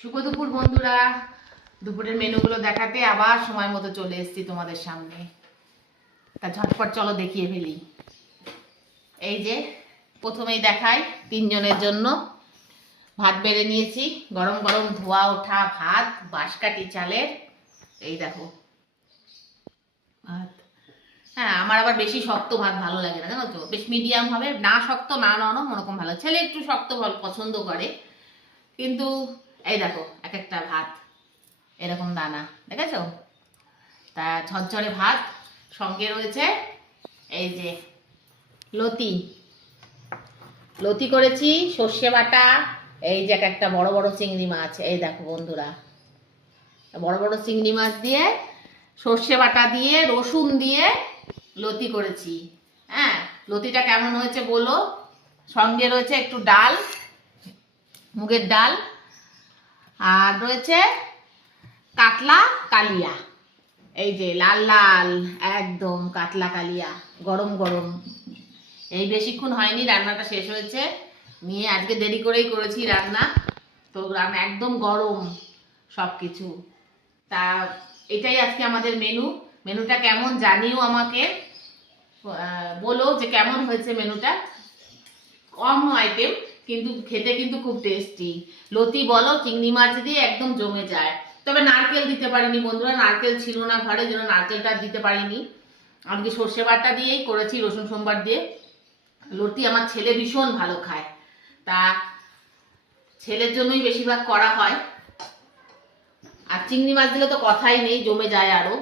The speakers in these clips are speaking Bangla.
শুভ দুপুর বন্ধুরা, দুপুরের মেনুগুলো দেখাতে আবার সময় মতো চলে এসেছি তোমাদের সামনে। তা ঝটপট চলো দেখিয়ে ফেলি। এই যে প্রথমেই দেখাই, 3 জনের জন্য ভাত বেড়ে নিয়েছি। গরম গরম ধোয়া ওঠা ভাত, বাঁশকাঠি চালের। এই দেখো ভাত। হ্যাঁ, আমার আবার বেশি শক্ত ভাত ভালো লাগে না, জানো তো। বেশ মিডিয়াম হবে, না শক্ত না নরম, ওরকম ভালো। ছেলে একটু শক্ত পছন্দ করে, কিন্তু এই দেখো এক একটা ভাত এরকম দানা, দেখেছো? তা ঝরঝরে ভাত, সঙ্গে রয়েছে এই যে লতি লতি করেছি, সর্ষে বাটা। এই যে একটা বড় বড় চিংড়ি মাছ, এই দেখো বন্ধুরা, বড় বড় চিংড়ি মাছ দিয়ে সর্ষে বাটা দিয়ে রসুন দিয়ে লতি করেছি। হ্যাঁ, লতিটা কেমন হয়েছে বলো। সঙ্গে রয়েছে একটু ডাল, মুগের ডাল, আর রয়েছে কাতলা কালিয়া। এই যে লাল লাল একদম কাতলা কালিয়া, গরম গরম। এই বেশিক্ষণ হয়নি, রান্নাটা শেষ হয়েছে, নিয়ে আজকে দেরি করেই করেছি রান্না। তো রান্না একদম গরম সব কিছু। তা এটাই আজকে আমাদের মেনুটা কেমন জানিও আমাকে, বলো যে কেমন হয়েছে মেনুটা। কম আইটেম, কিন্তু খেতে কিন্তু খুব টেস্টি। লতি বলো, চিংড়ি মাছ দিয়ে একদম জমে যায়। তবে নারকেল দিতে পারিনি বন্ধুরা, নারকেল ছিল না ঘরে, যেন নারকেলটা দিতে পারিনি। আজকে সর্ষে বাটা দিয়েই করেছি, রসুন সোমবার দিয়ে। লতি আমার ছেলে ভীষণ ভালো খায়, তা ছেলের জন্যই বেশিরভাগ করা হয়। আর চিংড়ি মাছ দিলে তো কথাই নেই, জমে যায় আরো।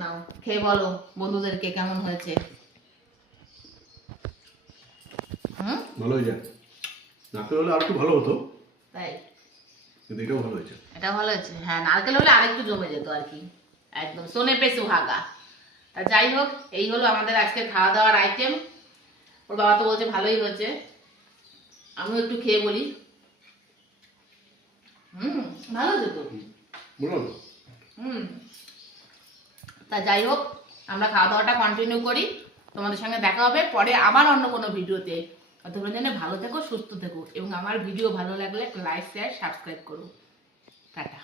নাও খেয়ে বলো বন্ধুদেরকে কেমন হয়েছে। ভালো হয়েছে। নারকেল হলে আর একটু ভালো হতো, তাই? কিন্তু এটাও ভালো হয়েছে। এটা ভালো হয়েছে, হ্যাঁ। নারকেল হলে আরেকটু জমে যেত আর কি, একদম সোনে পে সুহাগা। তা যাই হোক, এই হলো আমাদের আজকের খাওয়া দাওয়ার আইটেম। ওর বাবা তো বলছে ভালোই হয়েছে, আমিও একটু খেয়ে বলি। ভালো হয়েছে তো। তা যাই হোক, আমরা খাওয়া দাওয়াটা কন্টিনিউ করি। তোমাদের সঙ্গে দেখা হবে পরে আবার অন্য কোনো ভিডিওতে। তোমরা যেন ভালো থেকো, সুস্থ থেকো, এবং আমার ভিডিও ভালো লাগলে লাইক শেয়ার সাবস্ক্রাইব করো। টাটা।